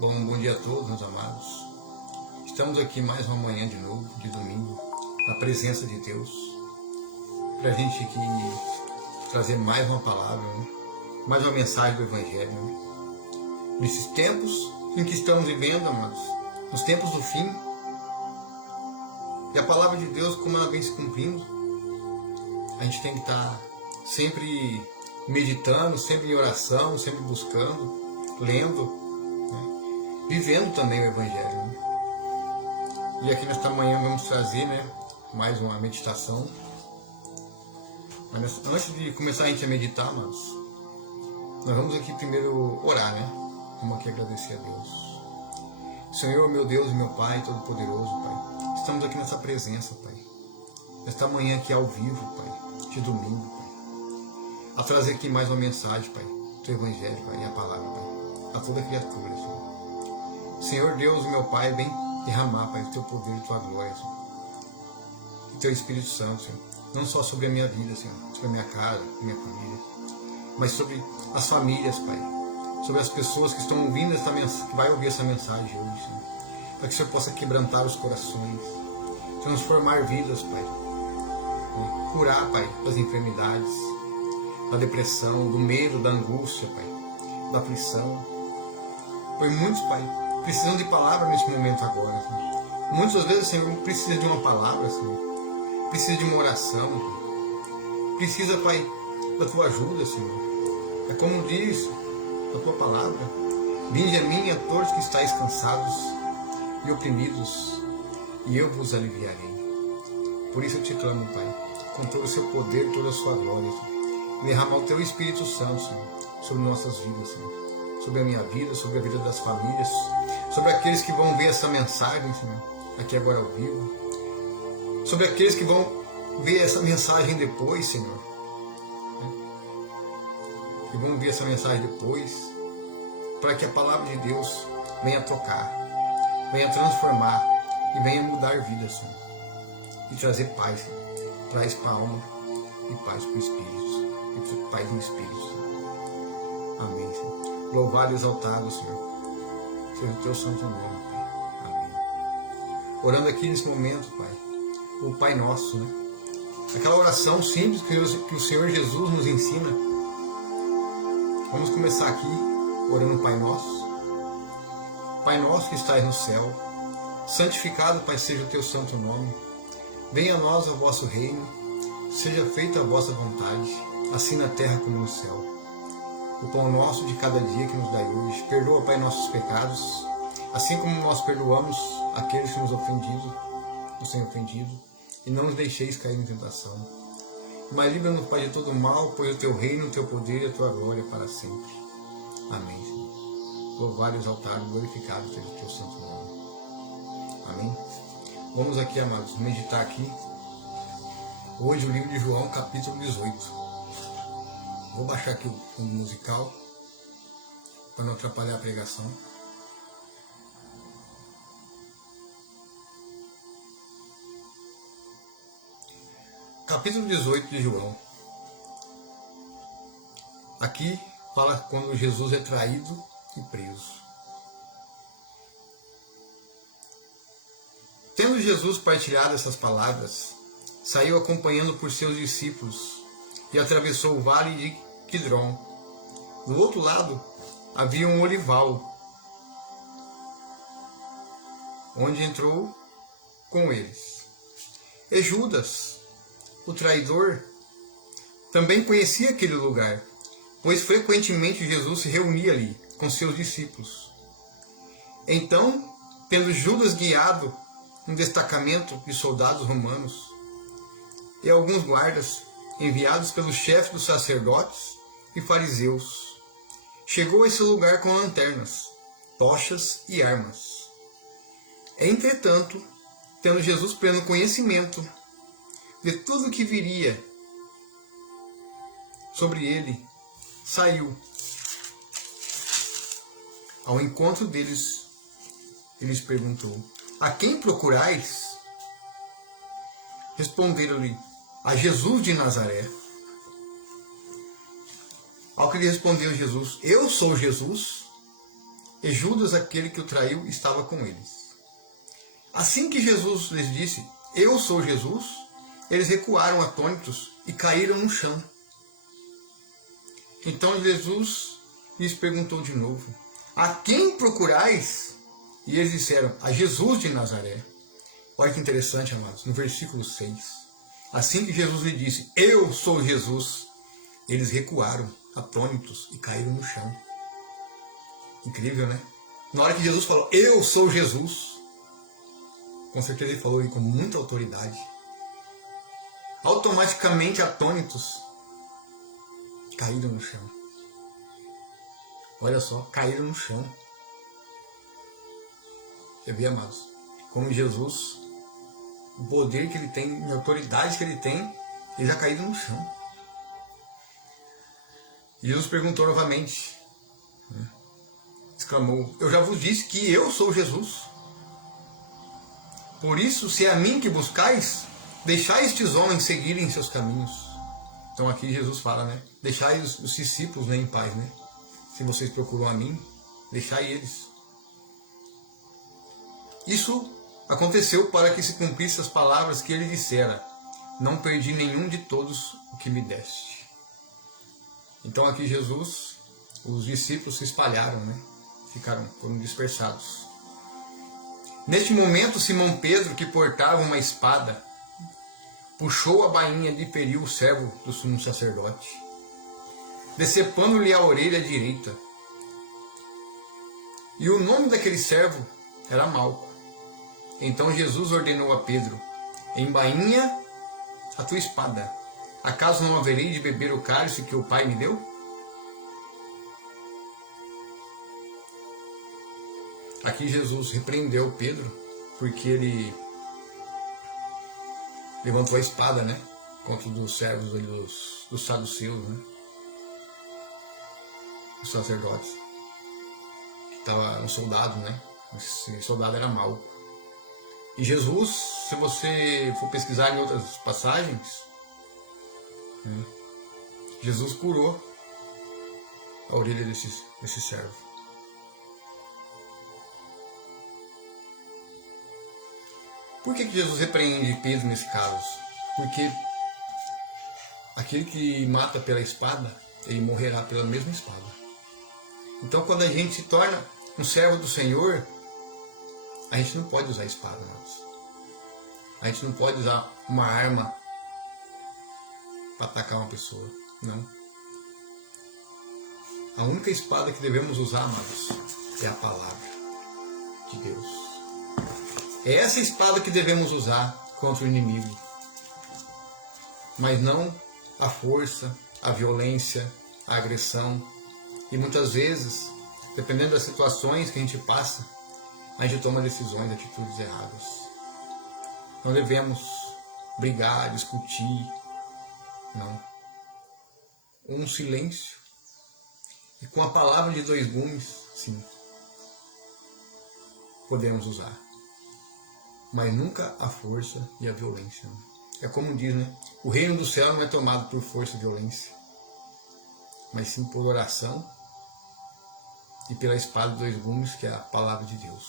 Bom dia a todos, meus amados. Estamos aqui mais uma manhã de novo, de domingo, na presença de Deus, para a gente aqui trazer mais uma palavra, né? Mais uma mensagem do Evangelho. Né? Nesses tempos em que estamos vivendo, amados, nos tempos do fim, e a palavra de Deus, como ela vem se cumprindo, a gente tem que estar sempre meditando, sempre em oração, sempre buscando, lendo, né? Vivendo também o Evangelho. Né? E aqui nesta manhã vamos trazer, né, mais uma meditação. Mas antes de começar a gente a meditar, amados, nós vamos aqui primeiro orar, né? Vamos aqui agradecer a Deus. Senhor, meu Deus e meu Pai Todo-Poderoso, Pai, estamos aqui nessa presença, Pai. Nesta manhã aqui ao vivo, Pai, de domingo, Pai. A trazer aqui mais uma mensagem, Pai, do Evangelho, Pai, e a palavra, Pai, a toda criatura, Senhor. Senhor Deus e meu Pai, vem derramar, Pai, o Teu poder e Tua glória, Senhor. O Teu Espírito Santo, Senhor. Não só sobre a minha vida, Senhor, sobre a minha casa, a minha família, mas sobre as famílias, Pai, sobre as pessoas que estão ouvindo esta mensagem, que vai ouvir essa mensagem hoje, Senhor, para que o Senhor possa quebrantar os corações, transformar vidas, Pai, e curar, Pai, das enfermidades, da depressão, do medo, da angústia, Pai, da aflição. Pois muitos, Pai, precisam de palavra neste momento agora, Senhor. Muitas vezes, Senhor, precisa de uma palavra, Senhor. Precisa de uma oração, Pai. Precisa, Pai, da Tua ajuda, Senhor. É como diz a Tua palavra: vinde a mim, a todos que estáis cansados e oprimidos, e eu vos aliviarei. Por isso eu te clamo, Pai, com todo o seu poder, toda a sua glória, Senhor. Derramar o Teu Espírito Santo, Senhor, sobre nossas vidas, Senhor. Sobre a minha vida, sobre a vida das famílias, sobre aqueles que vão ver essa mensagem, Senhor, aqui agora ao vivo. Sobre aqueles que vão ver essa mensagem depois, Senhor. Que vão ver essa mensagem depois, para que a palavra de Deus venha tocar, venha transformar e venha mudar vidas, Senhor. E trazer paz, Senhor. Paz para a alma e paz para o Espírito. E paz no Espírito, Senhor. Amém, Senhor. Louvado e exaltado, Senhor, seja o Teu santo nome, Pai. Amém. Orando aqui nesse momento, Pai, o Pai Nosso, né? Aquela oração simples que o Senhor Jesus nos ensina. Vamos começar aqui orando o Pai Nosso. Pai Nosso que estás no céu, santificado, Pai, seja o Teu santo nome. Venha a nós o vosso reino, seja feita a vossa vontade, assim na terra como no céu. O pão nosso de cada dia que nos dai hoje, perdoa, Pai, nossos pecados, assim como nós perdoamos aqueles que nos têm ofendido, e não nos deixeis cair em tentação. Mas livra-nos, Pai, de todo mal, pois o Teu reino, o Teu poder e a Tua glória para sempre. Amém, Senhor. Louvado, exaltado, glorificado seja o Teu santo nome. Amém. Vamos aqui, amados, meditar aqui hoje o livro de João, capítulo 18. Vou baixar aqui o fundo musical para não atrapalhar a pregação. Capítulo 18 de João. Aqui fala quando Jesus é traído e preso. Tendo Jesus partilhado essas palavras, saiu acompanhando por seus discípulos e atravessou o vale de Quidrom. Do outro lado havia um olival, onde entrou com eles. E Judas, o traidor, também conhecia aquele lugar, pois frequentemente Jesus se reunia ali com seus discípulos. Então, tendo Judas guiado um destacamento de soldados romanos e alguns guardas enviados pelos chefes dos sacerdotes e fariseus, chegou a esse lugar com lanternas, tochas e armas. Entretanto, tendo Jesus pleno conhecimento de tudo o que viria sobre ele, saiu ao encontro deles e lhes perguntou: a quem procurais? Responderam-lhe: a Jesus de Nazaré. Ao que lhe respondeu Jesus: eu sou Jesus. e Judas, aquele que o traiu, estava com eles. Assim que Jesus lhes disse, eu sou Jesus, eles recuaram atônitos e caíram no chão. Então Jesus lhes perguntou de novo, a quem procurais? E eles disseram, a Jesus de Nazaré. Olha que interessante, amados, no versículo 6. Assim que Jesus lhe disse, eu sou Jesus, eles recuaram atônitos e caíram no chão. Incrível, né? Na hora que Jesus falou, eu sou Jesus, com certeza ele falou com muita autoridade. Automaticamente atônitos, caíram no chão. Olha só, caíram no chão. Você vê, amados, como Jesus, o poder que ele tem, a autoridade que ele tem, eles já caíram no chão. Jesus perguntou novamente, exclamou, eu já vos disse que eu sou Jesus. Por isso, se é a mim que buscais, deixai estes homens seguirem seus caminhos. Então aqui Jesus fala, né? Deixai os discípulos, né, em paz, né? Se vocês procuram a mim, deixai eles. Isso aconteceu para que se cumprisse as palavras que ele dissera, não perdi nenhum de todos o que me deste. Então aqui Jesus, os discípulos se espalharam, né? Foram dispersados. Neste momento, Simão Pedro, que portava uma espada, puxou a bainha e feriu o servo do sumo sacerdote, decepando-lhe a orelha direita. E o nome daquele servo era Malco. Então Jesus ordenou a Pedro, embainha a tua espada. Acaso não haverei de beber o cálice que o Pai me deu? Aqui Jesus repreendeu Pedro, porque ele levantou a espada, né? Contra os servos dos saduceus, né? Os sacerdotes. Que estava um soldado, né? Esse soldado era Malco. E Jesus, se você for pesquisar em outras passagens, né? Jesus curou a orelha desse servo. Por que Jesus repreende Pedro nesse caso? Porque aquele que mata pela espada, ele morrerá pela mesma espada. Então quando a gente se torna um servo do Senhor, a gente não pode usar espada, mas a gente não pode usar uma arma para atacar uma pessoa, não. A única espada que devemos usar, amados, é a palavra de Deus. É essa espada que devemos usar contra o inimigo. Mas não a força, a violência, a agressão. E muitas vezes, dependendo das situações que a gente passa, a gente toma decisões, atitudes erradas. Não devemos brigar, discutir. Não. Um silêncio. E com a palavra de dois gumes, sim, podemos usar. Mas nunca a força e a violência. É como diz, né? O reino do céu não é tomado por força e violência, mas sim por oração e pela espada de dois gumes, que é a palavra de Deus.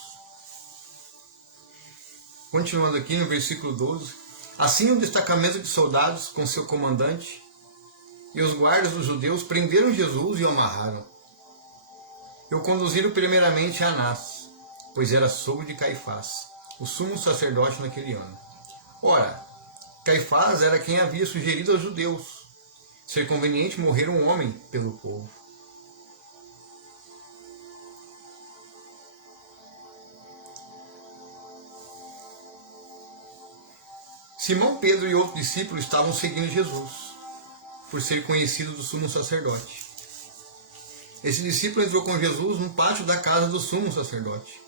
Continuando aqui no versículo 12. Assim, um destacamento de soldados com seu comandante e os guardas dos judeus prenderam Jesus e o amarraram. E o conduziram primeiramente a Anás, pois era sogro de Caifás, o sumo sacerdote naquele ano. Ora, Caifás era quem havia sugerido aos judeus ser conveniente morrer um homem pelo povo. Simão Pedro e outro discípulo estavam seguindo Jesus, por ser conhecido do sumo sacerdote. Esse discípulo entrou com Jesus no pátio da casa do sumo sacerdote.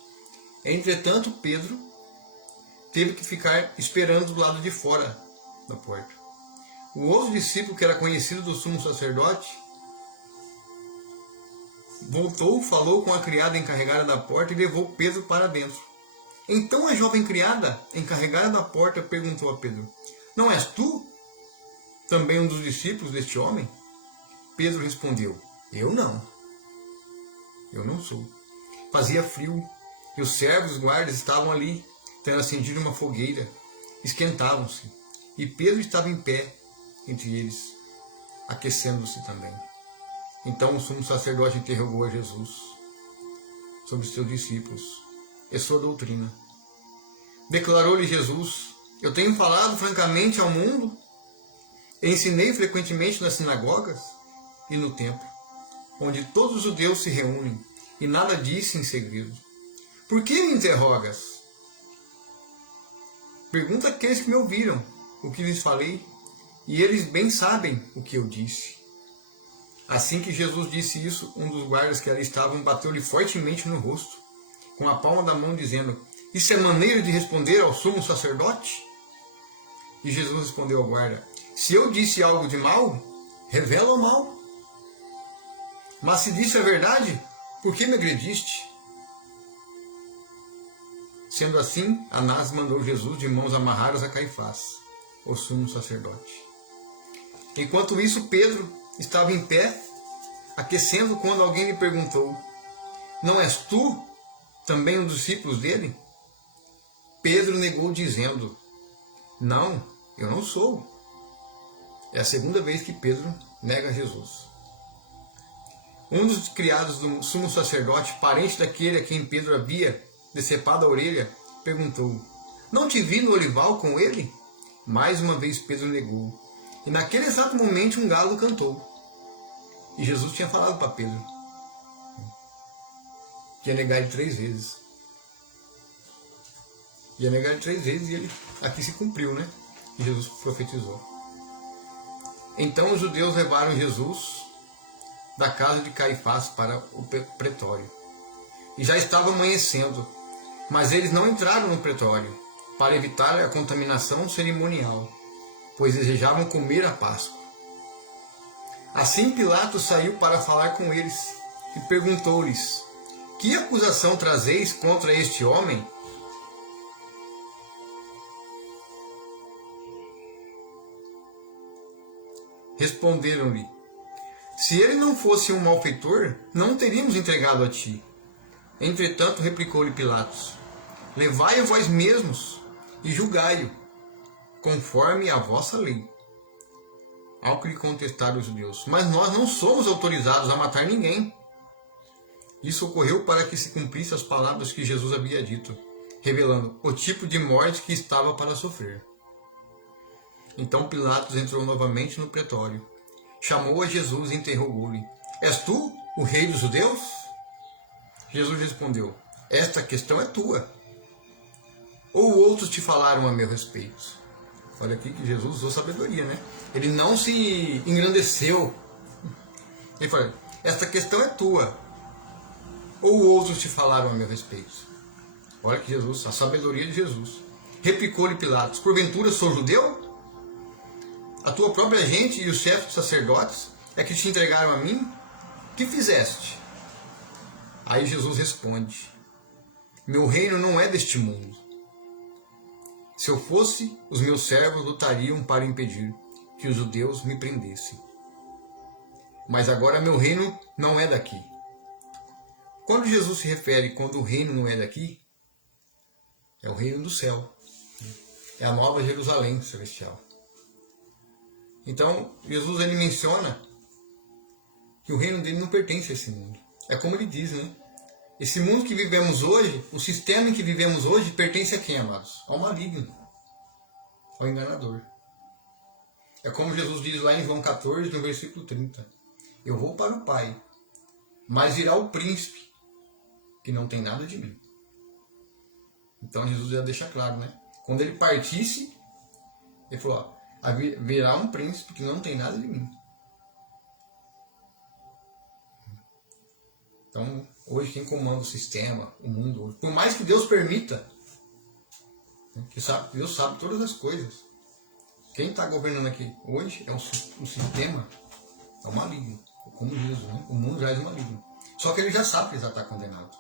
Entretanto, Pedro teve que ficar esperando do lado de fora da porta. O outro discípulo, que era conhecido do sumo sacerdote, voltou, falou com a criada encarregada da porta e levou Pedro para dentro. Então a jovem criada encarregada da porta perguntou a Pedro: não és tu também um dos discípulos deste homem? Pedro respondeu: eu não sou. fazia frio, e os servos, os guardas, estavam ali, tendo acendido uma fogueira, esquentavam-se, e Pedro estava em pé entre eles, aquecendo-se também. Então o sumo sacerdote interrogou a Jesus sobre os seus discípulos e sua doutrina. Declarou-lhe Jesus: eu tenho falado francamente ao mundo, ensinei frequentemente nas sinagogas e no templo, onde todos os judeus se reúnem, e nada disse em segredo. Por que me interrogas? Pergunta àqueles que me ouviram o que lhes falei, e eles bem sabem o que eu disse. Assim que Jesus disse isso, um dos guardas que ali estavam bateu-lhe fortemente no rosto, com a palma da mão, dizendo: isso é maneira de responder ao sumo sacerdote? E Jesus respondeu ao guarda: se eu disse algo de mal, revela o mal. Mas se disse a verdade, por que me agrediste? Sendo assim, Anás mandou Jesus de mãos amarradas a Caifás, o sumo sacerdote. Enquanto isso, Pedro estava em pé, aquecendo, quando alguém lhe perguntou: não és tu também um dos discípulos dele? Pedro negou, dizendo: não, eu não sou. É a segunda vez que Pedro nega Jesus. Um dos criados do sumo sacerdote, parente daquele a quem Pedro havia decepado a orelha, perguntou: não te vi no olival com ele? Mais uma vez Pedro negou. E naquele exato momento um galo cantou. E Jesus tinha falado para Pedro que ia negar ele 3 vezes. Ia negar ele 3 vezes, e ele aqui se cumpriu, né? E Jesus profetizou. Então os judeus levaram Jesus da casa de Caifás para o pretório. E já estava amanhecendo, mas eles não entraram no pretório, para evitar a contaminação cerimonial, pois desejavam comer a Páscoa. Assim Pilatos saiu para falar com eles e perguntou-lhes: que acusação trazeis contra este homem? Responderam-lhe: se ele não fosse um malfeitor, não o teríamos entregado a ti. Entretanto, replicou-lhe Pilatos: levai-o vós mesmos e julgai-o, conforme a vossa lei. Ao que lhe contestaram os judeus: mas nós não somos autorizados a matar ninguém. Isso ocorreu para que se cumprisse as palavras que Jesus havia dito, revelando o tipo de morte que estava para sofrer. Então Pilatos entrou novamente no pretório, chamou a Jesus e interrogou-lhe: és tu o rei dos judeus? Jesus respondeu: esta questão é tua. Ou outros te falaram a meu respeito? Olha aqui que Jesus usou sabedoria, né? Ele não se engrandeceu. Ele falou: esta questão é tua. Ou outros te falaram a meu respeito? Olha que Jesus, a sabedoria de Jesus. Replicou-lhe Pilatos: porventura sou judeu? A tua própria gente e os chefes dos sacerdotes é que te entregaram a mim? Que fizeste? Aí Jesus responde: meu reino não é deste mundo. Se eu fosse, os meus servos lutariam para impedir que os judeus me prendessem. Mas agora meu reino não é daqui. Quando Jesus se refere quando o reino não é daqui, é o reino do céu. É a nova Jerusalém celestial. Então, Jesus ele menciona que o reino dele não pertence a esse mundo. É como ele diz, né? Esse mundo que vivemos hoje, o sistema em que vivemos hoje, pertence a quem, amados? Ao maligno, ao enganador. É como Jesus diz lá em João 14, no versículo 30. Eu vou para o Pai, mas virá o príncipe, que não tem nada de mim. Então Jesus já deixa claro, né? Quando ele partisse, ele falou: ó, virá um príncipe que não tem nada de mim. Então, hoje quem comanda o sistema, o mundo hoje, por mais que Deus permita, né, que Deus sabe todas as coisas. Quem está governando aqui hoje é o sistema, é o maligno, como Jesus, né? O mundo já é maligno. Só que ele já sabe que ele já está condenado.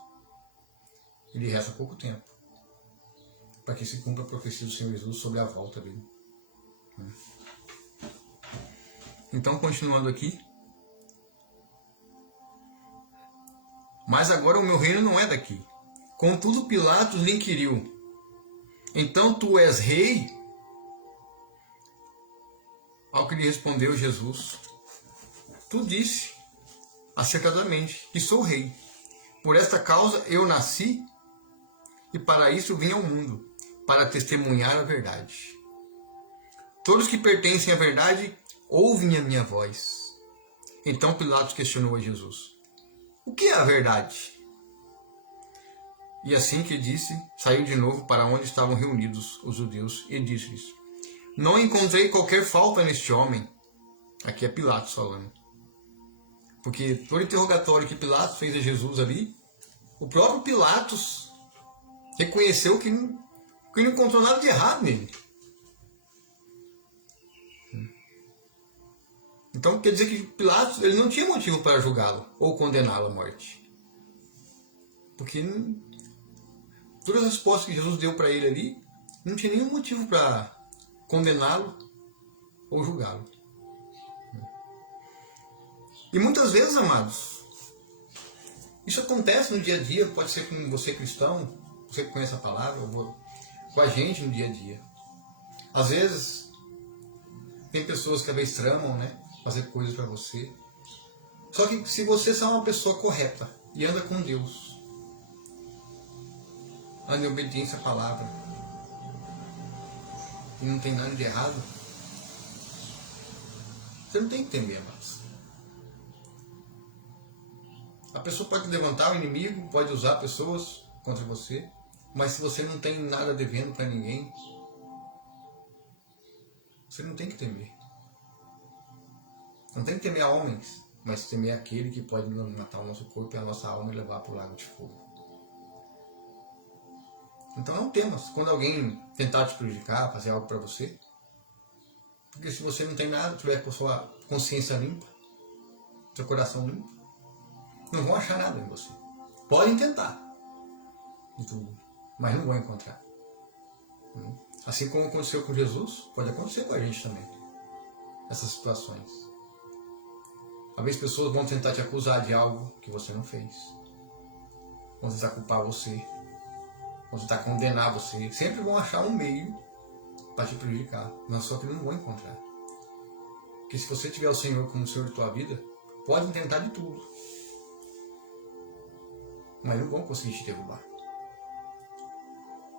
Ele resta pouco tempo para que se cumpra a profecia do Senhor Jesus sobre a volta dele. Então, continuando aqui, mas agora o meu reino não é daqui. Contudo, Pilatos lhe inquiriu: então tu és rei? Ao que lhe respondeu Jesus: tu disse acertadamente que sou rei. Por esta causa eu nasci e para isso vim ao mundo, para testemunhar a verdade. Todos que pertencem à verdade ouvem a minha voz. Então Pilatos questionou a Jesus: o que é a verdade? E assim que disse, saiu de novo para onde estavam reunidos os judeus e disse-lhes: não encontrei qualquer falta neste homem. Aqui é Pilatos falando. Porque todo interrogatório que Pilatos fez a Jesus ali, o próprio Pilatos reconheceu que não encontrou nada de errado nele. Então quer dizer que Pilatos ele não tinha motivo para julgá-lo ou condená-lo à morte. Porque todas as respostas que Jesus deu para ele ali, não tinha nenhum motivo para condená-lo ou julgá-lo. E muitas vezes, amados, isso acontece no dia a dia, pode ser com você cristão, você que conhece a palavra, ou com a gente no dia a dia. Às vezes, tem pessoas que às vezes tramam, né, fazer coisas para você. Só que se você é uma pessoa correta e anda com Deus, anda em obediência à palavra, e não tem nada de errado, você não tem que temer, amados. A pessoa pode levantar o inimigo, pode usar pessoas contra você, mas se você não tem nada devendo para ninguém, você não tem que temer. Não tem que temer a homens, mas temer aquele que pode matar o nosso corpo e a nossa alma e levar para o lago de fogo. Então não temas quando alguém tentar te prejudicar, fazer algo para você. Porque se você não tem nada, tiver com a sua consciência limpa, seu coração limpo, não vão achar nada em você. Podem tentar de tudo, mas não vão encontrar. Assim como aconteceu com Jesus, pode acontecer com a gente também. Essas situações. Às vezes pessoas vão tentar te acusar de algo que você não fez. Vão tentar culpar você. Vão tentar condenar você. Sempre vão achar um meio para te prejudicar. Mas só que não vão encontrar. Porque se você tiver o Senhor como Senhor de tua vida, podem tentar de tudo. Mas não vão conseguir te derrubar.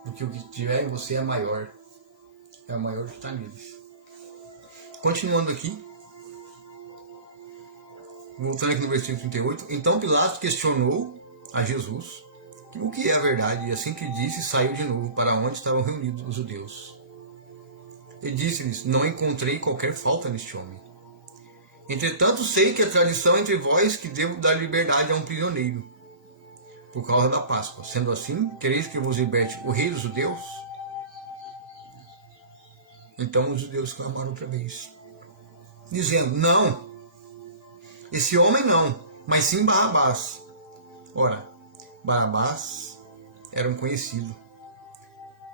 Porque o que tiver em você é maior. É o maior que está neles. Continuando aqui. Voltando aqui no versículo 38. Então Pilatos questionou a Jesus o que é a verdade. E assim que disse, saiu de novo para onde estavam reunidos os judeus. E disse-lhes: não encontrei qualquer falta neste homem. Entretanto sei que a tradição entre vós que devo dar liberdade a um prisioneiro, por causa da Páscoa. Sendo assim, quereis que vos liberte o rei dos judeus? Então os judeus clamaram outra vez, dizendo: não, esse homem não, mas sim Barrabás. Ora, Barrabás era um conhecido,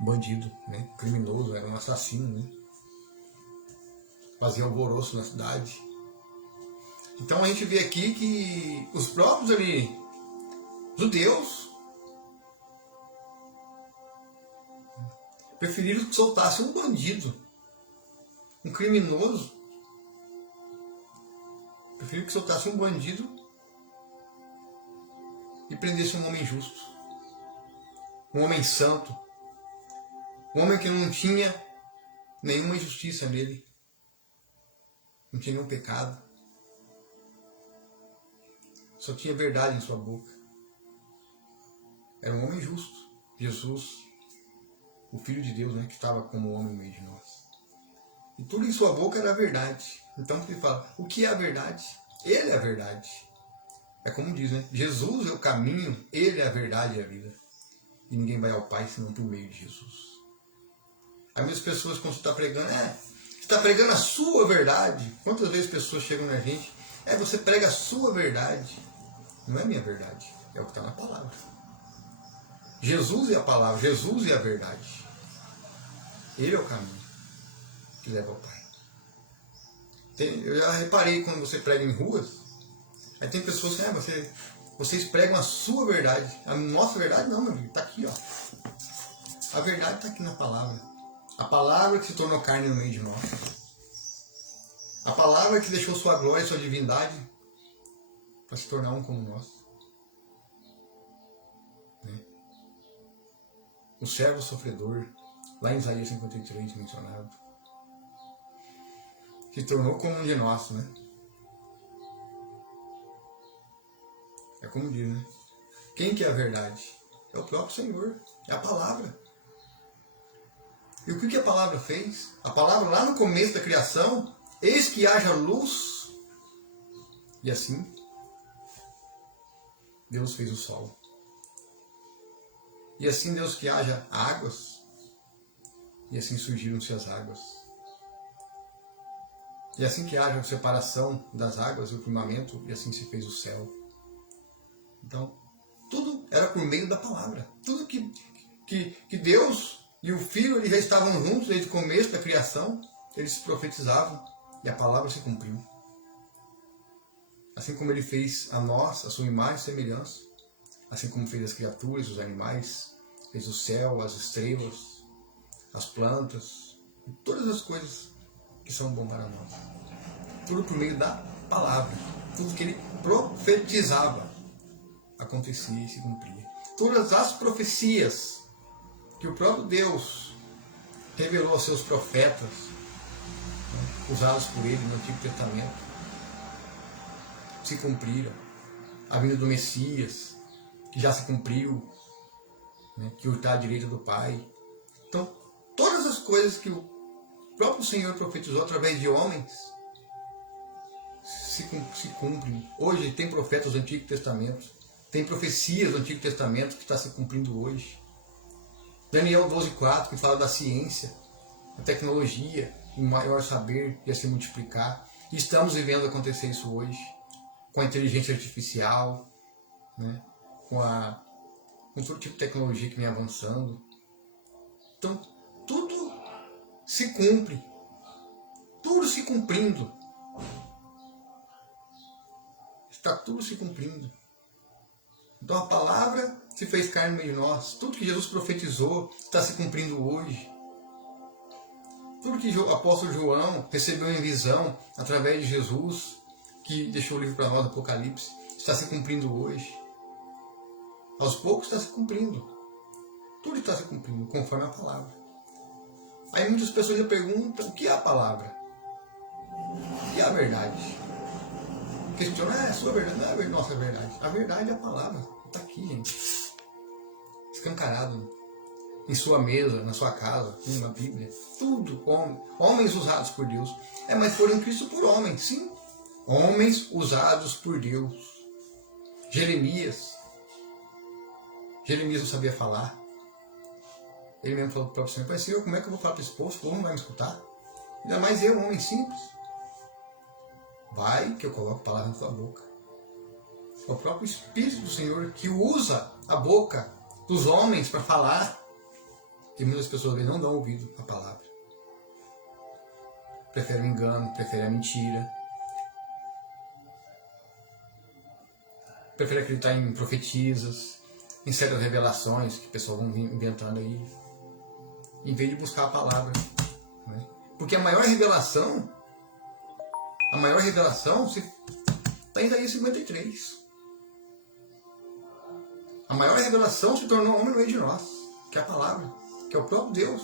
bandido, né? Criminoso, era um assassino, né? Fazia alvoroço na cidade. Então a gente vê aqui que os próprios ali judeus preferiram que soltasse um bandido, um criminoso. Preferiram que soltasse um bandido e prendesse um homem justo, um homem santo, um homem que não tinha nenhuma injustiça nele, não tinha nenhum pecado, só tinha verdade em sua boca. Era um homem justo, Jesus, o Filho de Deus, né, que estava como homem no meio de nós. E tudo em sua boca era verdade. Então ele fala: o que é a verdade? Ele é a verdade. É como diz, né? Jesus é o caminho, Ele é a verdade e a vida. E ninguém vai ao Pai senão por meio de Jesus. Aí muitas pessoas, quando você está pregando, você está pregando a sua verdade. Quantas vezes pessoas chegam na gente, você prega a sua verdade. Não é a minha verdade, é o que está na palavra. Jesus é a palavra, Jesus é a verdade. Ele é o caminho que leva ao Pai. Eu já reparei quando você prega em ruas, aí tem pessoas que você Vocês pregam a sua verdade. A nossa verdade não, meu filho. Está aqui, ó. A verdade está aqui na palavra. A palavra que se tornou carne no meio de nós. A palavra que deixou sua glória e sua divindade para se tornar um como nós. Né? O servo sofredor, lá em Isaías 53 mencionado, se tornou como um de nós, né? É como diz, né? Quem que é a verdade? É o próprio Senhor, é a palavra. E o que a palavra fez? A palavra lá no começo da criação, eis que haja luz, e assim Deus fez o sol. E assim Deus que haja águas, e assim surgiram-se as águas. E assim que haja separação das águas e o firmamento, e assim se fez o céu. Então, tudo era por meio da palavra. Tudo que Deus e o Filho eles já estavam juntos desde o começo da criação, eles profetizavam e a palavra se cumpriu. Assim como ele fez a nós, a sua imagem e semelhança, assim como fez as criaturas, os animais, fez o céu, as estrelas, as plantas, e todas as coisas que são bom para nós. Tudo por meio da palavra. Tudo que ele profetizava acontecia e se cumpria. Todas as profecias que o próprio Deus revelou aos seus profetas, né, usados por ele no Antigo Testamento, se cumpriram. A vinda do Messias, que já se cumpriu, né, que está à direita do Pai. Então, todas as coisas que o próprio Senhor profetizou através de homens se cumprem. Hoje tem profetas do Antigo Testamento, tem profecias do Antigo Testamento que está se cumprindo hoje. Daniel 12:4, que fala da ciência, da tecnologia, o maior saber ia se multiplicar. E estamos vivendo acontecer isso hoje, com a inteligência artificial, né? com todo tipo de tecnologia que vem avançando. Então, tudo se cumpre. Tudo se cumprindo. Está tudo se cumprindo. Então a palavra se fez carne no meio de nós. Tudo que Jesus profetizou está se cumprindo hoje. Tudo que o apóstolo João recebeu em visão através de Jesus, que deixou o livro para nós, Apocalipse, está se cumprindo hoje. Aos poucos está se cumprindo. Tudo está se cumprindo, conforme a palavra. Aí muitas pessoas já perguntam, o que é a palavra? O que é a verdade? Questionam, é a sua verdade, não é a nossa verdade. A verdade é a palavra. Está aqui, gente. Escancarado. Em sua mesa, na sua casa, na Bíblia. Tudo. Homens usados por Deus. Mas foram em Cristo por homens, sim. Homens usados por Deus. Jeremias não sabia falar. Ele mesmo falou para o próprio Senhor, Senhor, como é que eu vou falar para esse povo? O povo não vai me escutar. Ainda mais eu, um homem simples. Vai que eu coloco a palavra na sua boca. É o próprio Espírito do Senhor que usa a boca dos homens para falar. E muitas pessoas não dão ouvido à palavra. Preferem o engano, preferem a mentira. Preferem acreditar em profetizas, em certas revelações que o pessoal vão inventando aí. Em vez de buscar a palavra. Né? Porque a maior revelação está em Isaías 53. A maior revelação se tornou homem no meio de nós, que é a palavra, que é o próprio Deus,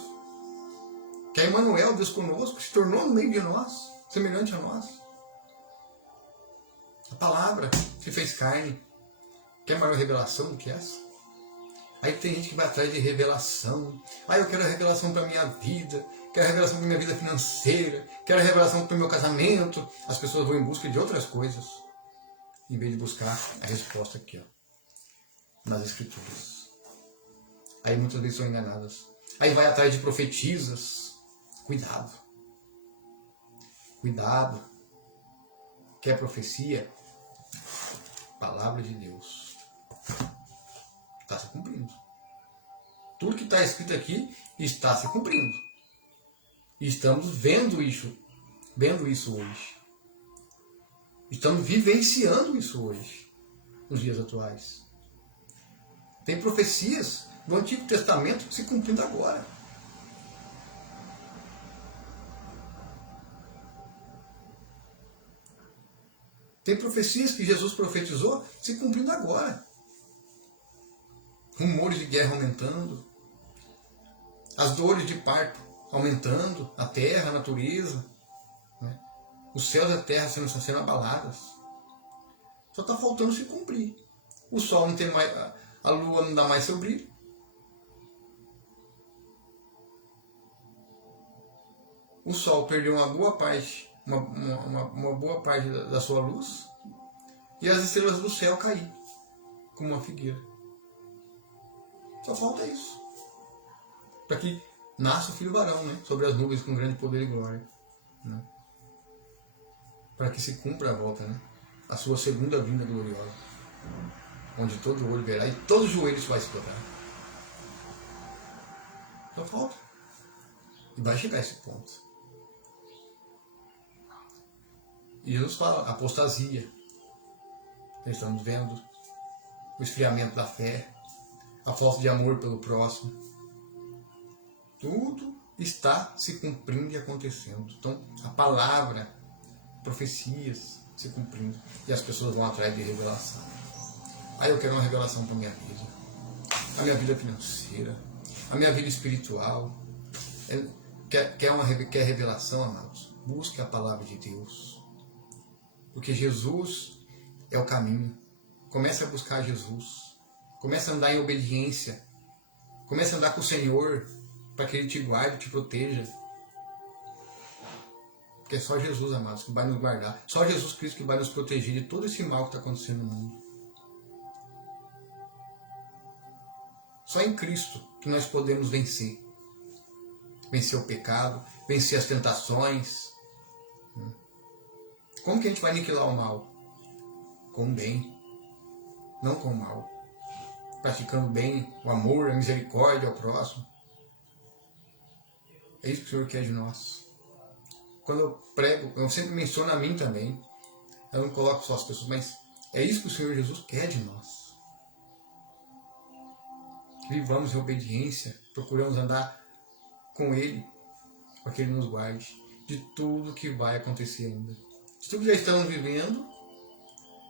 que é Emmanuel, Deus conosco, que se tornou no meio de nós, semelhante a nós. A palavra se fez carne. Quer maior revelação do que essa? Aí tem gente que vai atrás de revelação. Eu quero a revelação para a minha vida, quero a revelação para a minha vida financeira, quero a revelação para o meu casamento. As pessoas vão em busca de outras coisas, em vez de buscar a resposta aqui, ó, nas Escrituras. Aí muitas vezes são enganadas. Aí vai atrás de profetizas. Cuidado. Cuidado. Quer profecia? Palavra de Deus. Está se cumprindo. Tudo que está escrito aqui está se cumprindo. E estamos vendo isso hoje. Estamos vivenciando isso hoje. nos dias atuais. Tem profecias do Antigo Testamento se cumprindo agora. Tem profecias que Jesus profetizou se cumprindo agora. Rumores de guerra aumentando, as dores de parto aumentando, a terra, a natureza, né? Os céus e a terra sendo abaladas. Só está faltando se cumprir. O sol não tem mais, a lua não dá mais seu brilho. O sol perdeu uma boa parte, uma boa parte da sua luz, e as estrelas do céu cair como uma figueira. Só falta isso. Para que nasça o filho varão, né? Sobre as nuvens com grande poder e glória. Né? Para que se cumpra a volta, né? A sua segunda vinda gloriosa. Onde todo olho verá e todo joelho se vai se dobrar. Só falta. E vai chegar a esse ponto. E Jesus fala, apostasia. Estamos vendo o esfriamento da fé, a falta de amor pelo próximo. Tudo está se cumprindo e acontecendo. Então, a palavra, profecias se cumprindo. E as pessoas vão atrás de revelação. Aí eu quero uma revelação para a minha vida. A minha vida financeira, a minha vida espiritual. Quer revelação, amados? Busque a palavra de Deus. Porque Jesus é o caminho. Comece a buscar Jesus. Comece a andar em obediência. Comece a andar com o Senhor, para que Ele te guarde, te proteja. Porque é só Jesus, amados, que vai nos guardar. Só Jesus Cristo que vai nos proteger de todo esse mal que está acontecendo no mundo. Só em Cristo que nós podemos vencer. Vencer o pecado, vencer as tentações. Como que a gente vai aniquilar o mal? Com o bem, não com o mal. Praticando bem, o amor, a misericórdia ao próximo. É isso que o Senhor quer de nós. Quando eu prego, eu sempre menciono a mim também. Eu não coloco só as pessoas, mas é isso que o Senhor Jesus quer de nós. Vivamos em obediência, procuramos andar com Ele, para que Ele nos guarde de tudo que vai acontecer ainda. De tudo que já estamos vivendo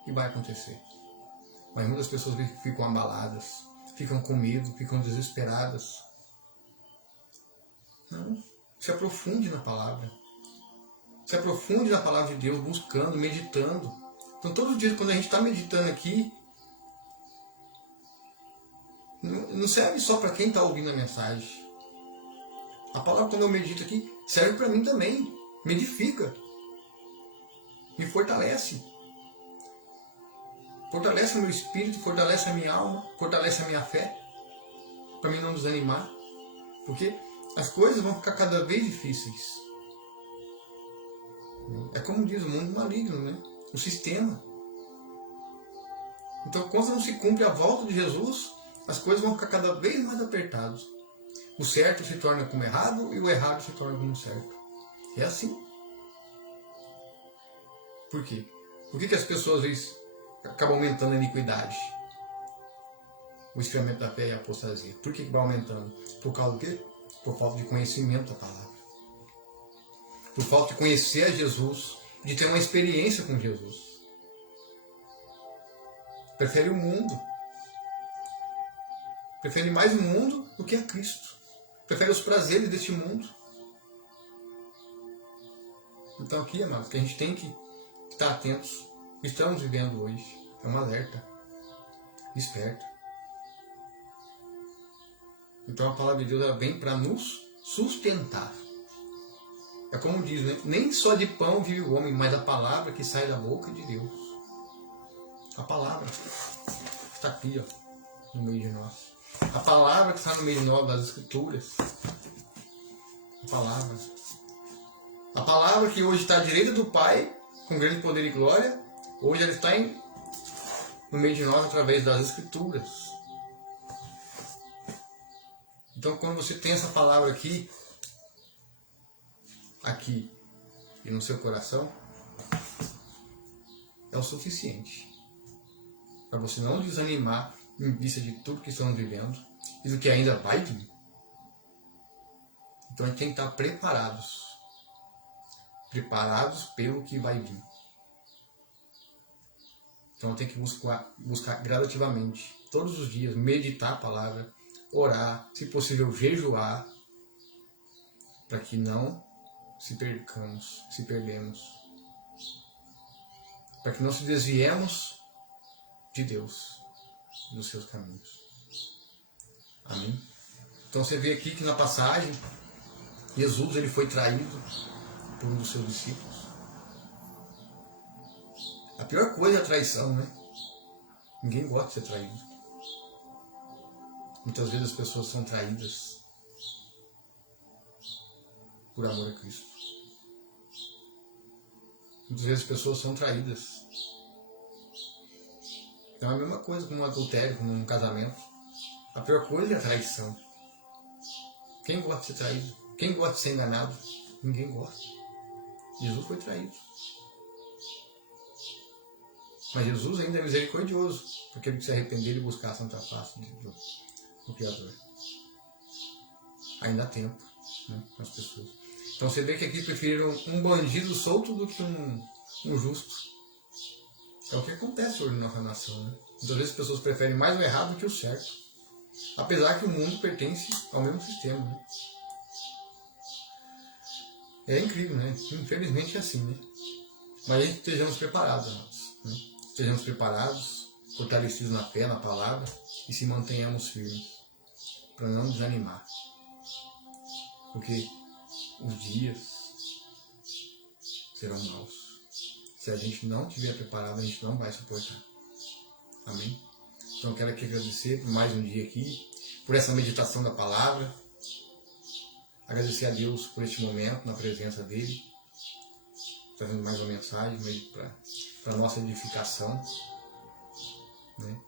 e vai acontecer. Mas muitas pessoas ficam abaladas, ficam com medo, ficam desesperadas. Não, se aprofunde na palavra. Se aprofunde na palavra de Deus, buscando, meditando. Então todos os dias quando a gente está meditando aqui, não serve só para quem está ouvindo a mensagem. A palavra, quando eu medito aqui, serve para mim também. Me edifica. Me fortalece. Fortalece o meu espírito, fortalece a minha alma, fortalece a minha fé. Para mim não desanimar. Porque as coisas vão ficar cada vez difíceis. É como diz o mundo maligno, né? O sistema. Então, quando não se cumpre a volta de Jesus, as coisas vão ficar cada vez mais apertadas. O certo se torna como errado e o errado se torna como certo. É assim. Por quê? Por que as pessoas às vezes acabam aumentando a iniquidade? O esfriamento da fé e a apostasia. Por que vai aumentando? Por causa do quê? Por falta de conhecimento da palavra. Por falta de conhecer a Jesus, de ter uma experiência com Jesus. Prefere o mundo. Prefere mais o mundo do que a Cristo. Prefere os prazeres deste mundo. Então aqui, amados, que a gente tem que estar atentos. O que estamos vivendo hoje é um alerta. Esperta. Então a palavra de Deus ela vem para nos sustentar. É como diz, né? Nem só de pão vive o homem, mas a palavra que sai da boca de Deus. A palavra está aqui, ó, no meio de nós. A palavra que está no meio de nós, das Escrituras. A palavra. A palavra que hoje está à direita do Pai, com grande poder e glória, hoje ela está no meio de nós através das Escrituras. Então, quando você tem essa palavra aqui e no seu coração, é o suficiente. para você não desanimar em vista de tudo que estamos vivendo e do que ainda vai vir. Então a gente tem que estar preparados pelo que vai vir. Então tem que buscar gradativamente, todos os dias, meditar a palavra, orar, se possível jejuar, para que não se perdemos, para que não se desviemos de Deus, dos seus caminhos. Amém? Então você vê aqui que na passagem, Jesus ele foi traído por um dos seus discípulos. A pior coisa é a traição, né? Ninguém gosta de ser traído. Muitas vezes as pessoas são traídas por amor a Cristo. Muitas vezes as pessoas são traídas. Então é a mesma coisa com um adultério, com um casamento. A pior coisa é a traição. Quem gosta de ser traído? Quem gosta de ser enganado? Ninguém gosta. Jesus foi traído. Mas Jesus ainda é misericordioso, porque ele se arrepender e buscar a santa face do Criador. Ainda há tempo, né, com as pessoas. Então você vê que aqui preferiram um bandido solto do que um justo. É o que acontece hoje na nossa nação. Né? Muitas vezes as pessoas preferem mais o errado do que o certo. Apesar que o mundo pertence ao mesmo sistema. Né? É incrível, né? Infelizmente é assim, né? Mas a gente estejamos preparados, né? Estejamos preparados, fortalecidos na fé, na palavra, e se mantenhamos firmes, para não desanimar. Porque os dias serão maus. Se a gente não estiver preparado, a gente não vai suportar. Amém? Então eu quero aqui agradecer por mais um dia aqui, por essa meditação da palavra. Agradecer a Deus por este momento, na presença dEle, trazendo mais uma mensagem para a nossa edificação. Né?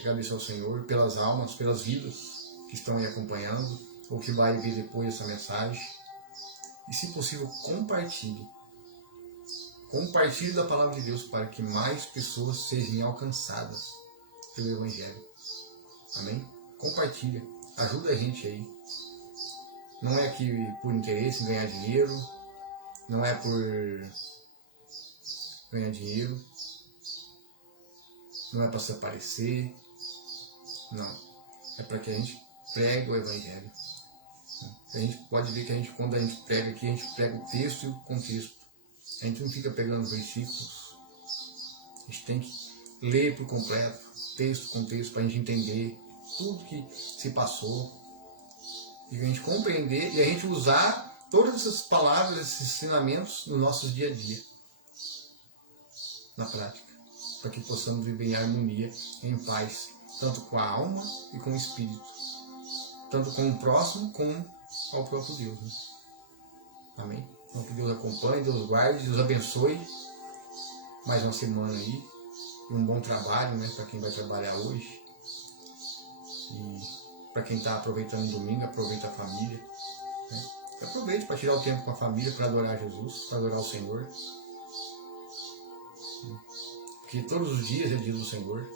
Agradecer ao Senhor pelas almas, pelas vidas que estão aí acompanhando, ou que vai ver depois essa mensagem. E, se possível, compartilhe. Compartilhe da palavra de Deus para que mais pessoas sejam alcançadas pelo Evangelho. Amém? Compartilha. Ajuda a gente aí. Não é aqui por interesse em ganhar dinheiro. Não é por ganhar dinheiro. Não é para se aparecer. Não. É para que a gente pregue o Evangelho. A gente pode ver que quando a gente prega aqui, a gente prega o texto e o contexto. A gente não fica pegando versículos. A gente tem que ler por completo, texto, contexto, para a gente entender tudo que se passou. E a gente compreender e a gente usar todas essas palavras, esses ensinamentos no nosso dia a dia. Na prática. Para que possamos viver em harmonia, em paz, tanto com a alma e com o espírito. Tanto com o próximo, como ao próprio Deus. Né? Amém? Então que Deus acompanhe, Deus guarde, Deus abençoe. Mais uma semana aí. E um bom trabalho, né? Para quem vai trabalhar hoje. E para quem está aproveitando o domingo, aproveita a família. Né? Aproveite para tirar o tempo com a família, para adorar Jesus, para adorar o Senhor. Porque todos os dias é dia do Senhor.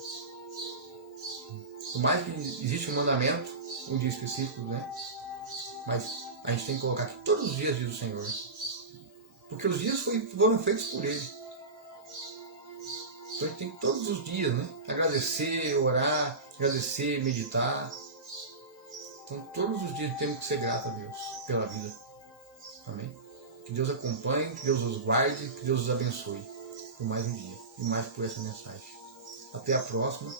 Por mais que existe um mandamento, um dia específico, né? Mas a gente tem que colocar que todos os dias é dia do Senhor. Porque os dias foram feitos por Ele. Então a gente tem que todos os dias, né? Agradecer, orar, agradecer, meditar. Então todos os dias temos que ser gratos a Deus pela vida. Amém? Que Deus acompanhe, que Deus os guarde, que Deus os abençoe por mais um dia e mais por essa mensagem. Até a próxima.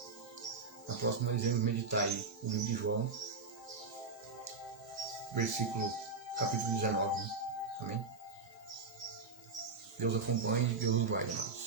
Na próxima nós vamos meditar aí o livro de João, capítulo 19. Né? Amém? Deus acompanhe e Deus os guarde, irmãos.